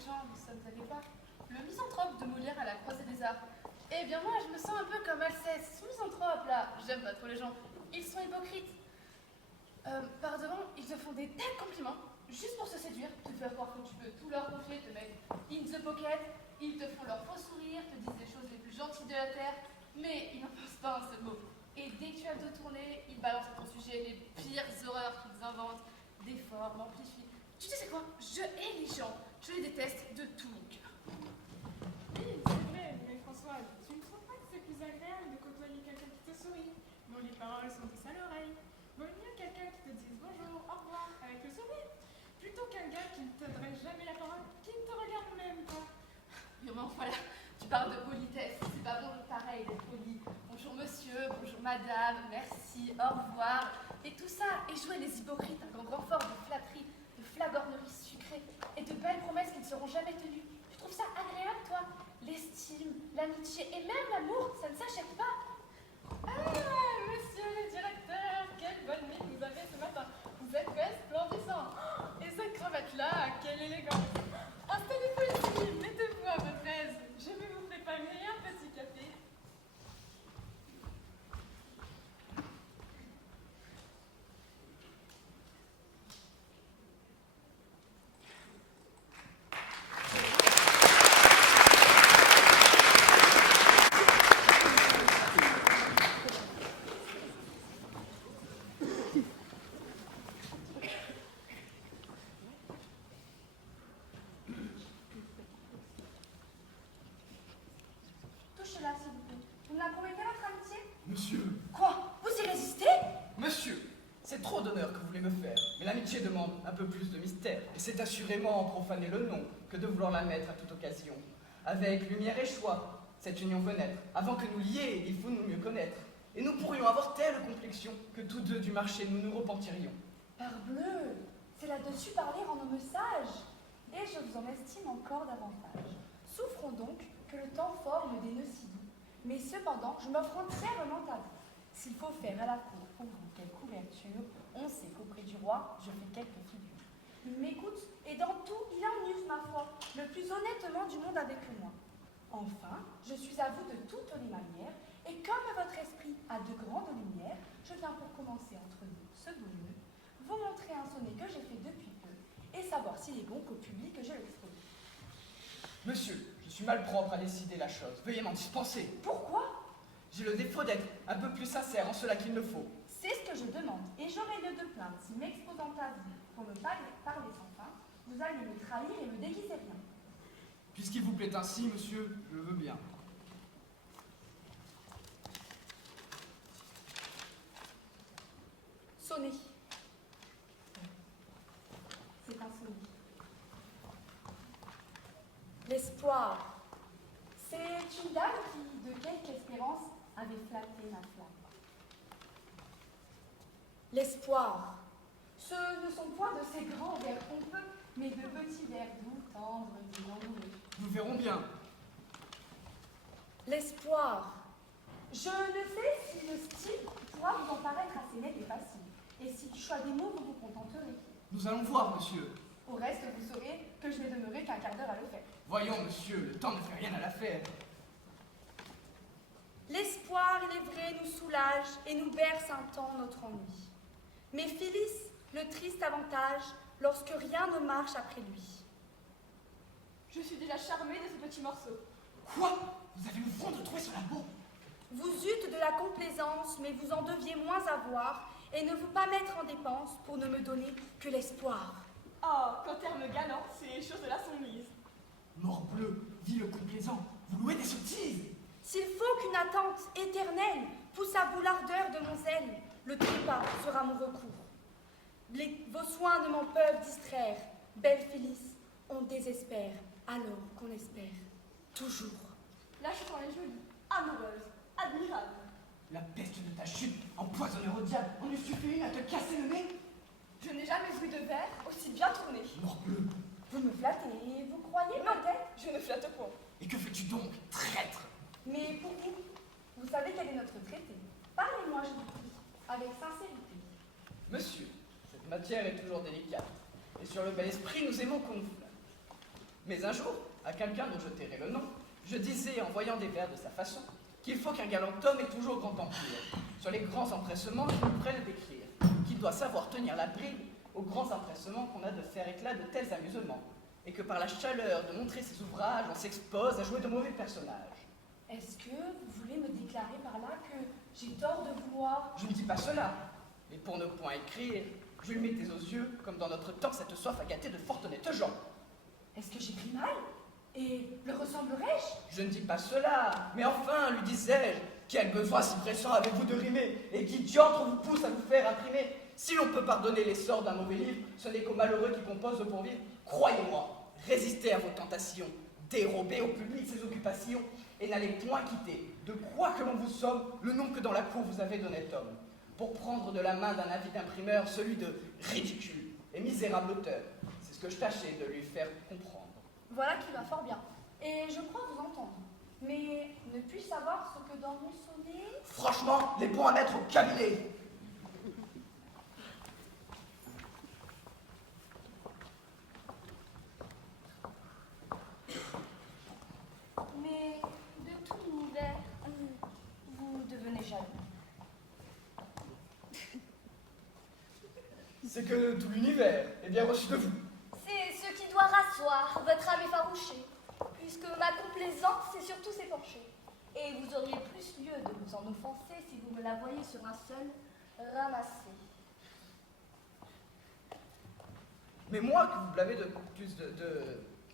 gens, nous sommes à l'époque. Le misanthrope de Molière à la croisée des arts. Eh bien moi, je me sens un peu comme Alceste, ce misanthrope là. J'aime pas trop les gens. Ils sont hypocrites. Pardon, ils te font des tels compliments, juste pour se séduire, te faire croire que tu peux tout leur confier, te mettre in the pocket, ils te font leur faux sourire, te disent les choses les plus gentilles de la terre, mais ils n'en pensent pas un seul mot. Et dès que tu as le dos tourné, ils balancent à ton sujet les pires horreurs qu'ils inventent, déforment, amplifient. Tu sais c'est quoi? Je hais les gens, je les déteste de tout mon cœur. Oui, c'est vrai, mais Françoise, tu ne trouves pas que c'est plus agréable de côtoyer quelqu'un qui te sourit, dont les paroles sont douces à l'oreille? Vaut mieux quelqu'un qui te dise bonjour, au revoir, avec le sourire, plutôt qu'un gars qui ne te dresse jamais la parole, qui ne te regarde même pas. Mais voilà, tu parles de politesse, c'est pas bon pareil d'être poli. Bonjour monsieur, bonjour madame, merci, au revoir. Et tout ça, et jouer les hypocrites, un grand fort de flatterie, de flagornerie sucrée, et de belles promesses qui ne seront jamais tenues. Tu trouves ça agréable, toi? L'estime, l'amitié et même l'amour, ça ne s'achète pas. Ah, monsieur le directeur, quelle bonne mine vous avez ce matin. Vous êtes resplendissant. Et cette cravate-là, quelle élégance. Installez-vous ici, mettez-vous à votre aise. Je vais vous préparer un petit café. Touchez-la, s'il vous plaît. Vous me la promettez, votre amitié? Monsieur, Quoi? Vous y résistez? monsieur, c'est trop d'honneur que vous voulez me faire, mais l'amitié demande un peu plus de mystère, et c'est assurément en profaner le nom que de vouloir la mettre à toute occasion. Avec lumière et choix, cette union veut naître. Avant que nous lier, il faut nous mieux connaître. Et nous pourrions avoir telle complexion que tous deux du marché nous nous repentirions. Parbleu, c'est là-dessus parler en homme sage. Et je vous en estime encore davantage. Souffrons donc que le temps forme des nœuds si doux. Mais cependant, je m'offre entièrement à vous. S'il faut faire à la cour pour vous quelle couverture, on sait qu'auprès du roi, je fais quelques figures. Il m'écoute, et dans tout, il en use, ma foi, le plus honnêtement du monde avec moi. Enfin, je suis à vous de toutes les manières, et comme votre esprit a de grandes lumières, je viens pour commencer entre nous ce beau lieu, vous montrer un sonnet que j'ai fait depuis peu, et savoir s'il est bon qu'au public je l'expose. Monsieur, je suis malpropre à décider la chose. Veuillez m'en dispenser. Pourquoi? J'ai le défaut d'être un peu plus sincère en cela qu'il me faut. C'est ce que je demande, et j'aurai lieu de plainte si m'exposant à vous pour me parler sans fin, vous alliez me trahir et me déguiser rien. Puisqu'il vous plaît ainsi, monsieur, je veux bien. Sonnet. C'est un sonnet. L'espoir. C'est une dame qui, de quelque espérance, avait flatté ma flamme. L'espoir. Ce ne sont point de ces grands vers pompeux, mais de petits vers doux, tendres et langoureux. Nous verrons bien. L'espoir. Je ne sais si le style pourra vous en paraître assez net et facile, et si du choix des mots vous vous contenterez. Nous allons voir, monsieur. Au reste, vous saurez que je n'ai demeuré qu'un quart d'heure à le faire. Voyons, monsieur, le temps ne fait rien à l'affaire. L'espoir, il est vrai, nous soulage et nous berce un temps notre ennui. Mais Phyllis, le triste avantage, lorsque rien ne marche après lui. Je suis déjà charmée de ce petit morceau. Quoi? Vous avez le front de trouver cela beau? Vous eûtes de la complaisance, mais vous en deviez moins avoir, et ne vous pas mettre en dépense pour ne me donner que l'espoir. Oh, qu'en termes galants, ces choses-là sont mises. Morbleu, dit le complaisant, vous louez des sottises. S'il faut qu'une attente éternelle pousse à vous l'ardeur de mon zèle, le trépas sera mon recours. Vos soins ne m'en peuvent distraire. Belle Phyllis, on désespère, alors qu'on espère toujours. La chanson est jolie, amoureuse, admirable. La peste de ta chute, empoisonneur au diable, en eût suffi une à te casser le nez. Je n'ai jamais vu de verre aussi bien tourné. Morbleu, Vous me flattez, vous croyez peut-être? Je ne flatte point. et que fais-tu donc, traître? Mais pour vous, vous savez quel est notre traité. Parlez-moi, je vous prie, avec sincérité. Monsieur, cette matière est toujours délicate, et sur le bel esprit, nous aimons qu'on nous flatte. Mais un jour, à quelqu'un dont je tairai le nom, je disais, en voyant des vers de sa façon, qu'il faut qu'un galant homme ait toujours grand empire sur les grands empressements qui nous prennent d'écrire, qu'il doit savoir tenir la bride aux grands empressements qu'on a de faire éclat de tels amusements, et que par la chaleur de montrer ses ouvrages, on s'expose à jouer de mauvais personnages. Est-ce que vous voulez me déclarer par là que j'ai tort de vouloir... Je ne dis pas cela, mais pour ne point écrire, je lui mettais aux yeux, comme dans notre temps, cette soif à gâter de fort honnêtes gens. Est-ce que j'écris mal? Et le ressemblerai-je? Je ne dis pas cela, mais enfin, lui disais-je, quel besoin si pressant avez-vous de rimer, et qui diantre vous pousse à vous faire imprimer? Si l'on peut pardonner les sorts d'un mauvais livre, ce n'est qu'aux malheureux qui composent pour vivre. Croyez-moi, résistez à vos tentations, dérobez au public ses occupations, et n'allez point quitter, de quoi que l'on vous somme, le nom que dans la cour vous avez d'honnête homme, pour prendre de la main d'un avide imprimeur celui de ridicule et misérable auteur. C'est ce que je tâchais de lui faire comprendre. Voilà qui va fort bien. Et je crois vous entendre. Mais ne puis-je savoir ce que dans mon sonnet... Franchement, les bons à mettre au cabinet. Mais de tout l'univers, vous devenez jaloux. C'est que tout l'univers est bien reçu de vous. C'est ce qui doit rasseoir votre âme effarouchée, puisque ma complaisance est surtout s'épancher. Et vous auriez plus lieu de vous en offenser si vous me la voyez sur un seul ramassé. Mais moi que vous blâmez de plus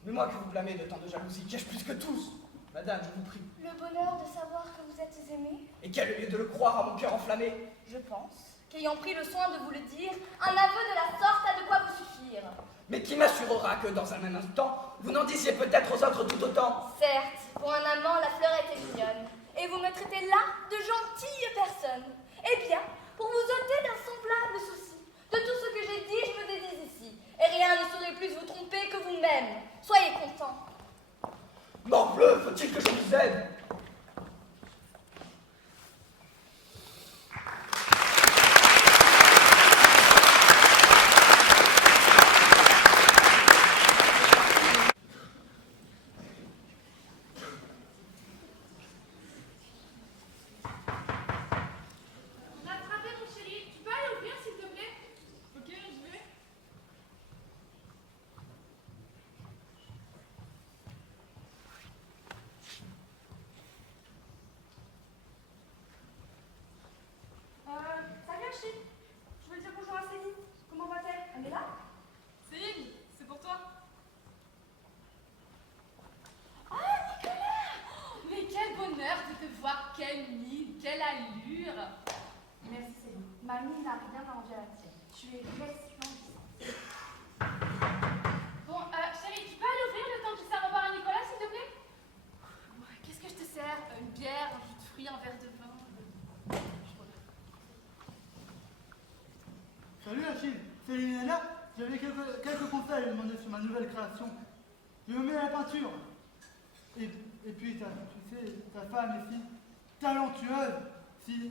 Mais moi que vous blâmez de tant de jalousie, qu'ai-je plus que tous? Madame, je vous prie. Le bonheur de savoir que vous êtes aimé, Et quel lieu de le croire à mon cœur enflammé? je pense, qu'ayant pris le soin de vous le dire, un aveu de la sorte a de quoi vous suffire. Mais qui m'assurera que dans un même instant, vous n'en disiez peut-être aux autres tout autant? Certes, pour un amant, la fleurette est mignonne, et vous me traitez là de gentille personne. Eh bien, pour vous ôter d'un semblable souci, de tout ce que j'ai dit, je me dédise ici, et rien ne saurait plus vous tromper que vous-même. Soyez content. Morbleu, faut-il que je vous aide? Rattrapez mon chéri, tu peux aller ouvrir s'il te plaît? Ok, je vais. Salut Achille. Je veux dire bonjour à Céline. Comment va-t-elle? Elle est là? Céline, c'est pour toi. Ah, Nicolas! Mais quel bonheur de te voir, quelle mine, quelle allure! Merci Céline. Ma mine n'a rien à envier à la tienne. Tu es resplendissante. Bon, chérie, tu peux aller ouvrir le temps que je sers à boire à Nicolas, s'il te plaît? Qu'est-ce que je te sers? Une bière, un jus de fruits, un verre de vin? Salut Achille, c'est Liliana. J'avais quelques conseils à lui demander sur ma nouvelle création. Je me mets à la peinture. Et puis, tu sais, ta femme est si talentueuse, si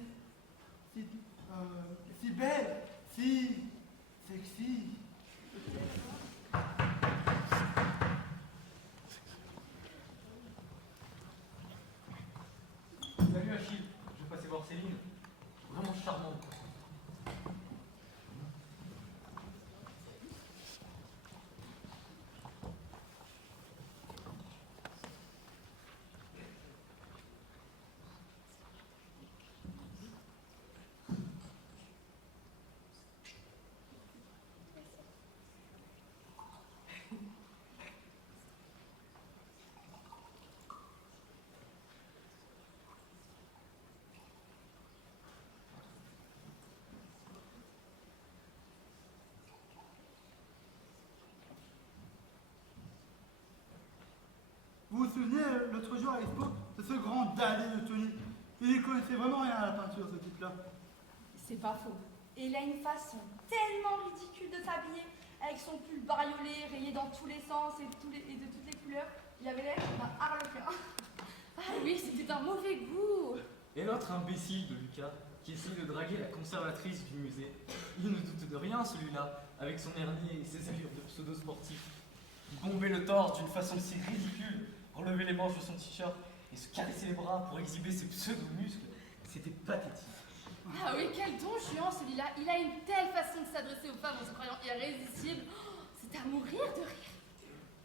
belle, si sexy. Salut Achille, je vais passer voir Céline. Vraiment charmante. Vous vous souvenez, l'autre jour à l'expo, de ce grand dadais de Tony? Il ne connaissait vraiment rien à la peinture, ce type-là. C'est pas faux. Et il a une façon tellement ridicule de s'habiller, avec son pull bariolé, rayé dans tous les sens et de toutes les couleurs. Il avait l'air d'un harlequin. Ah oui, c'était un mauvais goût! Et l'autre imbécile de Lucas, qui essaye de draguer la conservatrice du musée. Il ne doute de rien, celui-là, avec son hernier et ses allures de pseudo-sportif. qui bombait le torse d'une façon si ridicule, relever les manches de son t-shirt et se caresser les bras pour exhiber ses pseudo-muscles, c'était pathétique. Ah oui, quel don juan celui-là. Il a une telle façon de s'adresser aux femmes en se croyant irrésistible. Oh, c'est à mourir de rire.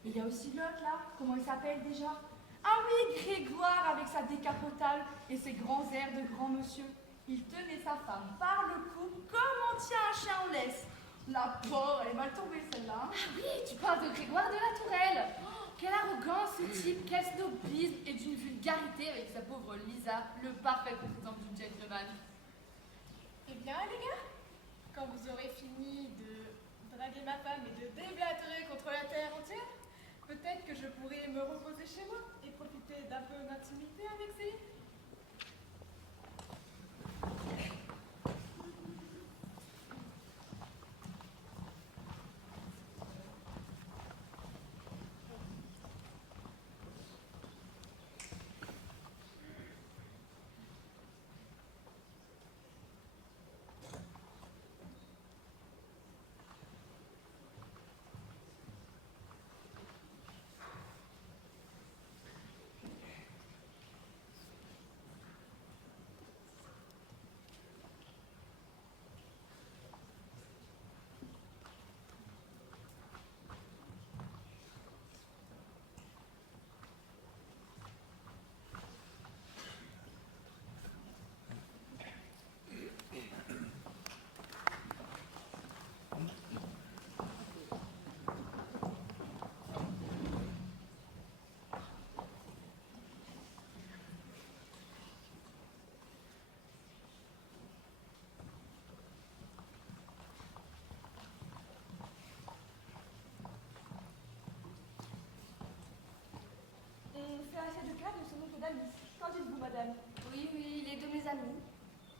Il y a aussi l'autre là, comment il s'appelle déjà? Ah oui, Grégoire avec sa décapotale et ses grands airs de grand monsieur. Il tenait sa femme par le cou comme on tient un chien en laisse. La pauvre, elle est mal tombée celle-là. Ah oui, tu parles de Grégoire de la Tourelle. Oh, quelle arrogance ce type, quel snobisme et d'une vulgarité avec sa pauvre Lisa, le parfait contre-exemple du gentleman. Eh bien, les gars, quand vous aurez fini de draguer ma femme et de déblatérer contre la terre entière, peut-être que je pourrai me reposer chez moi et profiter d'un peu d'intimité avec Céline. On fait assez de cas de son oncle d'Alice. Qu'en dites-vous, madame? Oui, oui, il est de mes amis.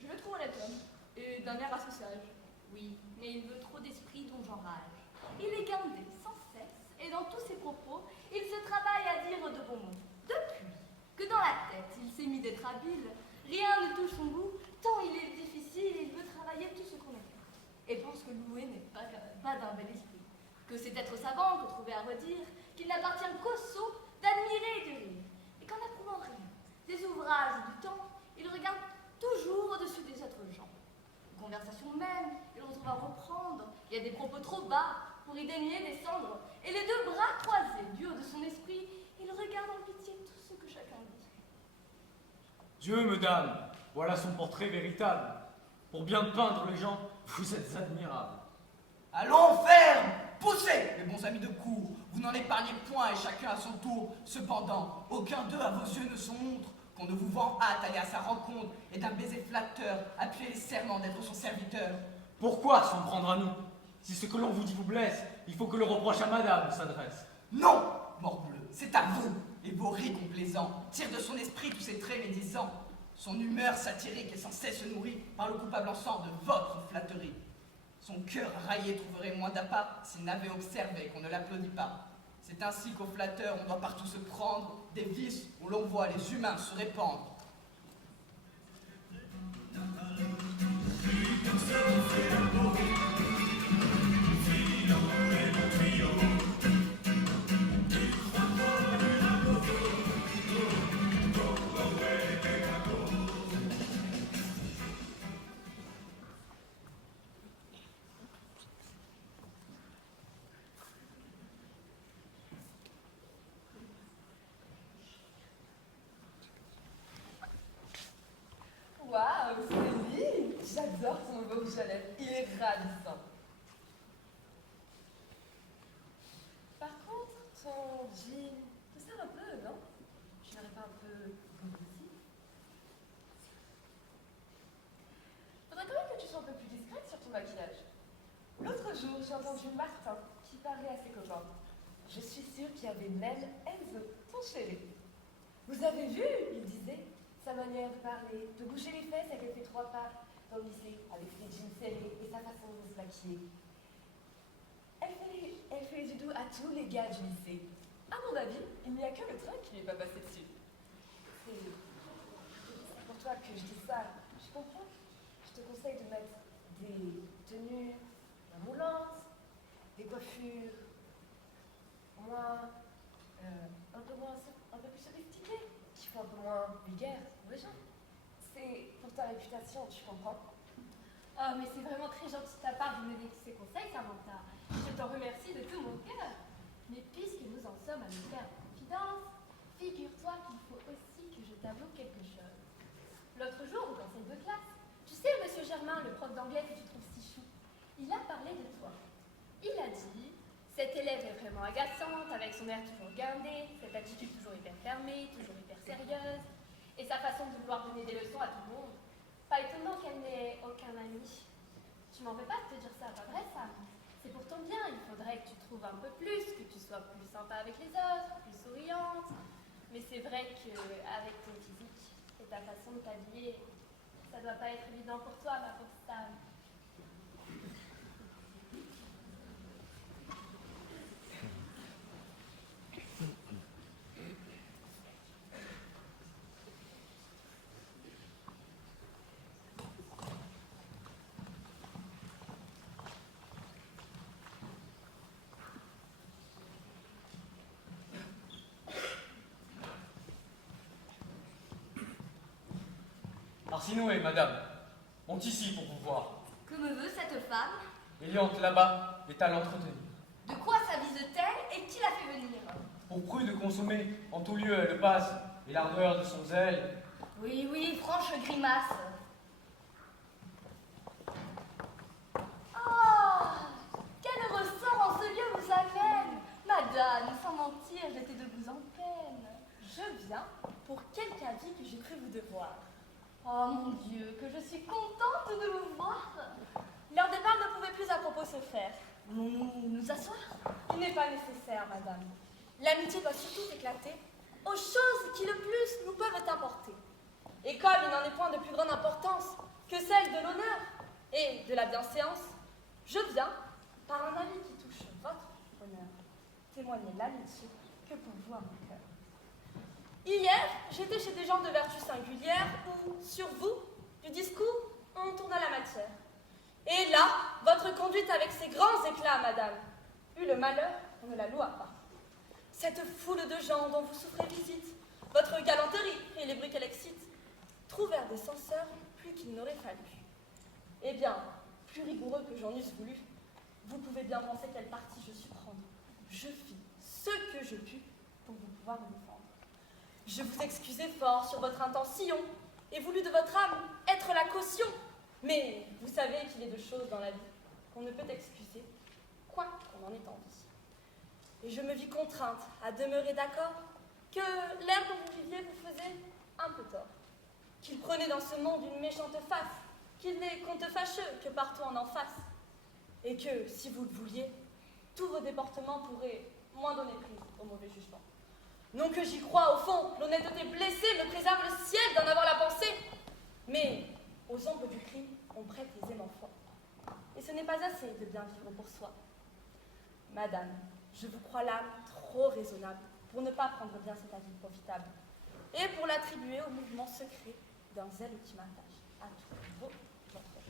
Je le trouve honnête homme. Et d'un air assez sage. Oui, mais il veut trop d'esprit dont j'enrage. Il est gardé sans cesse, et dans tous ses propos, il se travaille à dire de bons mots. Depuis que dans la tête, il s'est mis d'être habile, rien ne touche son goût, tant il est difficile et il veut travailler tout ce qu'on écrit. Et pense que louer n'est pas d'un bel esprit, que c'est être savant que trouver à redire, qu'il n'appartient qu'aux sots d'admirer et de rire, et qu'en n'approuvant rien des ouvrages ou du temps, il regarde toujours au-dessus des autres gens. Conversation même, il retrouve à reprendre. Il y a des propos trop bas pour y daigner descendre. Et les deux bras croisés du haut de son esprit, il regarde en pitié tout ce que chacun dit. Dieu, mesdames, voilà son portrait véritable. Pour bien peindre les gens, vous êtes admirables. Allons, ferme! Poussez, les bons amis de cour. Vous n'en épargnez point et chacun à son tour. Cependant, aucun d'eux à vos yeux ne se montre. Qu'on ne vous vend hâte aller à sa rencontre et d'un baiser flatteur appuyer les serments d'être son serviteur. Pourquoi s'en prendre à nous? Si ce que l'on vous dit vous blesse, il faut que le reproche à madame s'adresse. Non, morbleu, c'est à vous. Et vos rires complaisants tirent de son esprit tous ses traits médisants. Son humeur satirique est sans cesse nourrie par le coupable encens de votre flatterie. Son cœur raillé trouverait moins d'appât s'il n'avait observé qu'on ne l'applaudit pas. C'est ainsi qu'aux flatteurs on doit partout se prendre des vices où l'on voit les humains se répandre. Waouh, Céline! J'adore ton nouveau rouge à lèvres, il est ravissant. Par contre, ton jean te sert un peu, non? Tu n'aurais pas un peu ici? Faudrait quand même que tu sois un peu plus discrète sur ton maquillage. L'autre jour, j'ai entendu Martin qui parlait à ses copains. Je suis sûre qu'il y avait même Enzo, ton chéri. Vous avez vu, il disait, sa manière de parler, de bouger les fesses avec les 3 pas dans le lycée, avec ses jeans serrés et sa façon de se maquiller. Elle fait du doux à tous les gars du lycée. À mon avis, il n'y a que le train qui lui est pas passé dessus. C'est pour toi que je dis ça. Je comprends. Je te conseille de mettre des tenues moulantes, des coiffures un peu plus sophistiqué, qui font un peu moins vulgaire pour les gens. C'est pour ta réputation, tu comprends? Oh, mais c'est vraiment très gentil de ta part de me donner tous ces conseils, Samantha. Je t'en remercie de tout mon cœur. Mais puisque nous en sommes à nous faire confidence, figure-toi qu'il faut aussi que je t'avoue quelque chose. L'autre jour, au conseil de classe, tu sais, monsieur Germain, le prof d'anglais que tu trouves si chou, il a parlé de toi. Il a dit, cette élève est vraiment agaçante, avec son air toujours guindé, cette attitude toujours hyper fermée, toujours hyper sérieuse, et sa façon de vouloir donner des leçons à tout le monde. Pas étonnant qu'elle n'ait aucun ami. Tu m'en veux pas de te dire ça, pas vrai, Sam? C'est pour ton bien, il faudrait que tu trouves un peu plus, que tu sois plus sympa avec les autres, plus souriante. Mais c'est vrai qu'avec ton physique et ta façon de t'habiller, ça doit pas être évident pour toi, ma pauvre Sam. Arsinoé, madame, monte ici pour vous voir. Que me veut cette femme? Eliante, là-bas, est à l'entretenir. De quoi s'avise-t-elle et qui l'a fait venir? Pour prue de consommer, en tout lieu elle passe, et l'ardeur de son zèle. Oui, oui, franche grimace. Ah, quel ressort en ce lieu vous amène? Madame, sans mentir, j'étais de vous en peine. Je viens pour quelque avis que j'ai cru vous devoir. Oh mon Dieu, que je suis contente de vous voir. Leur départ ne pouvait plus à propos se faire. Voulons-nous nous asseoir? Il n'est pas nécessaire, madame. L'amitié doit surtout éclater aux choses qui le plus nous peuvent importer. Et comme il n'en est point de plus grande importance que celle de l'honneur et de la bienséance, je viens, par un avis qui touche votre honneur, témoigner l'amitié que pour vous à mon cœur. Hier, j'étais chez des gens de vertu singulière où, sur vous, du discours, on tourna la matière. Et là, votre conduite avec ses grands éclats, madame, eut le malheur qu'on ne la loua pas. Cette foule de gens dont vous souffrez visite, votre galanterie et les bruits qu'elle excite, trouvèrent des censeurs plus qu'il n'aurait fallu. Eh bien, plus rigoureux que j'en eusse voulu, vous pouvez bien penser quelle partie je suis prendre. Je fis ce que je pus pour vous pouvoir me défendre. Je vous excusais fort sur votre intention et voulu de votre âme être la caution. Mais vous savez qu'il est de choses dans la vie qu'on ne peut excuser, quoi qu'on en ait envie. Et je me vis contrainte à demeurer d'accord que l'air dont vous viviez vous faisait un peu tort. Qu'il prenait dans ce monde une méchante face, qu'il n'est compte fâcheux que partout on en fasse. Et que, si vous le vouliez, tous vos déportements pourraient moins donner prise au mauvais jugement. Non que j'y crois, au fond, l'honnêteté blessée me préserve le ciel d'en avoir la pensée. Mais aux ombres du crime, on prête aisément foi. Et ce n'est pas assez de bien vivre pour soi. Madame, je vous crois l'âme trop raisonnable pour ne pas prendre bien cet avis profitable et pour l'attribuer au mouvement secret d'un zèle qui m'attache à tout vos portraits.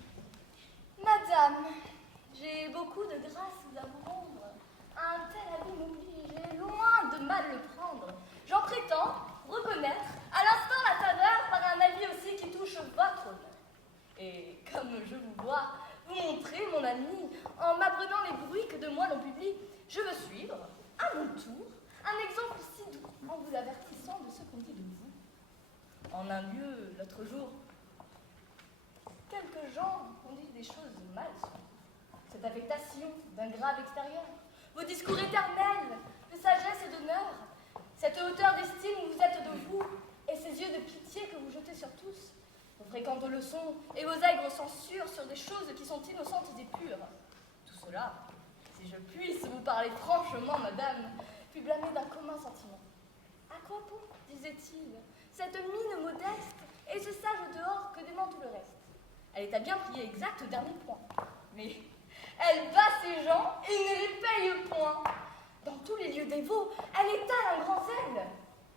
Madame, j'ai beaucoup de grâce à vous rendre. Un tel avis m'oblige, loin de mal le prendre. J'en prétends reconnaître à l'instant la faveur par un avis aussi qui touche votre honneur. Et comme je vous vois vous montrer, mon ami, en m'apprenant les bruits que de moi l'on publie, je veux suivre, à mon tour, un exemple si doux, en vous avertissant de ce qu'on dit de vous. En un lieu, l'autre jour, quelques gens ont dit des choses mal sur vous. Cette affectation d'un grave extérieur, vos discours éternels de sagesse et d'honneur, cette hauteur d'estime où vous êtes de vous, et ces yeux de pitié que vous jetez sur tous, vos fréquentes leçons et vos aigres censures sur des choses qui sont innocentes et pures. Tout cela, si je puisse vous parler franchement, madame, puis blâmer d'un commun sentiment. À quoi bon, disait-il, cette mine modeste et ce sage dehors que dément tout le reste? Elle est à bien prier exact au dernier point. Mais elle bat ses gens et ne les paye point. Dans tous les lieux dévots, elle étale un grand zèle.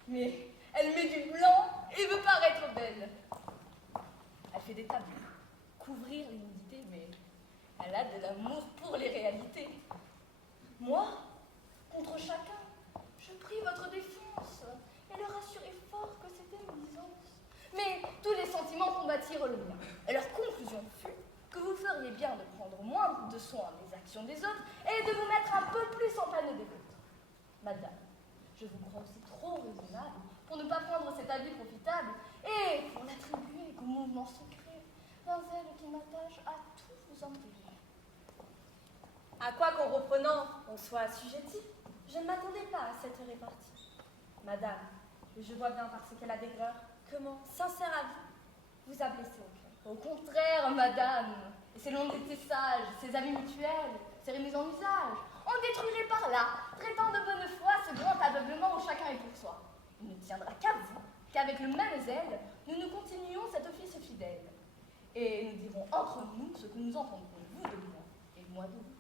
Mais elle met du blanc et veut paraître belle. Elle fait des tabous, couvrir l'humidité, mais elle a de l'amour pour les réalités. Moi, contre chacun, sentiments combattirent le mien. Et leur conclusion fut que vous feriez bien de prendre moins de soin des actions des autres et de vous mettre un peu plus en panne des vôtres. Madame, je vous crois aussi trop raisonnable pour ne pas prendre cet avis profitable et pour l'attribuer qu'au mouvement secret d'un zèle qui m'attache à tous vos intérêts. À quoi qu'en reprenant, on soit assujetti, je ne m'attendais pas à cette répartie. Madame, je vois bien parce qu'elle a d'aigreur que mon sincère avis vous a blessé au cœur. Au contraire, madame, et c'est l'honnêteté sage, ses avis mutuels, ses remises en usage, on détruirait par là, traitant de bonne foi ce grand aveuglement où chacun est pour soi. Il ne tiendra qu'à vous, qu'avec le même zèle, nous continuions cet office fidèle. Et nous dirons entre nous ce que nous entendrons, vous de moi et moi de vous.